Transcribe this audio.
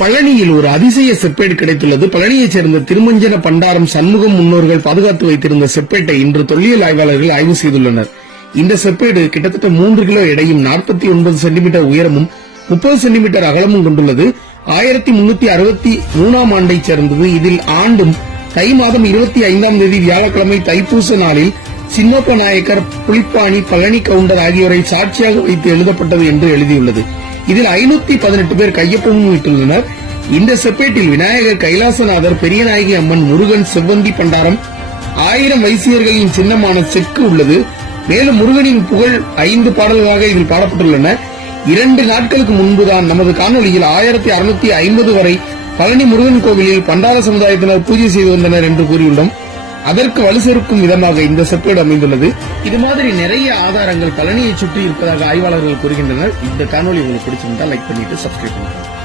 பழனியில் ஒரு அதிசய செப்பேடு கிடைத்துள்ளது. பழனியைச் சேர்ந்த திருமஞ்சன பண்டாரம் சண்முகம் முன்னோர்கள் பாதுகாத்து வைத்திருந்த செப்பேட்டை இன்று தொல்லியல் ஆய்வாளர்கள் ஆய்வு செய்துள்ளனர். இந்த செப்பேடு கிட்டத்தட்ட 3 கிலோ எடையும் 49 சென்டிமீட்டர் உயரமும் 30 சென்டிமீட்டர் அகலமும் கொண்டுள்ளது. 1363 ஆண்டைச் சேர்ந்தது. இதில் ஆண்டும் தை மாதம் 25ஆம் தேதி வியாழக்கிழமை தைப்பூச நாளில் சின்னப்ப நாயக்கர், புலிப்பாணி, பழனி கவுண்டர் ஆகியோரை சாட்சியாக வைத்து எழுதப்பட்டது என்று எழுதியுள்ளது. இதில் 518 பேர் கையொப்பமும் இட்டுள்ளனர். இந்த செப்பேட்டில் விநாயகர், கைலாசநாதர், பெரியநாயகி அம்மன், முருகன், செவ்வந்தி பண்டாரம், 1000 வைசியர்களின் சின்னமான செக்கு உள்ளது. மேலும் முருகனின் புகழ் 5 பாடல்களாக இதில் பாடப்பட்டுள்ளன. 2 நாட்களுக்கு முன்புதான் நமது காணொலியில் 1650 வரை பழனி முருகன் கோவிலில் பண்டார சமுதாயத்தினர் பூஜை செய்து வந்தனர் என்று கூறியுள்ளோம். அதற்கு வலு சேர்க்கும் விதமாக இந்த செப்பேடு அமைந்துள்ளது. இது மாதிரி நிறைய ஆதாரங்கள் பழனியை சுற்றி இருப்பதாக ஆய்வாளர்கள் கூறுகின்றனர். இந்த காணொலி உங்களுக்கு பிடிச்சிருந்தால் லைக் பண்ணிட்டு சப்ஸ்கிரைப் பண்ணுங்க.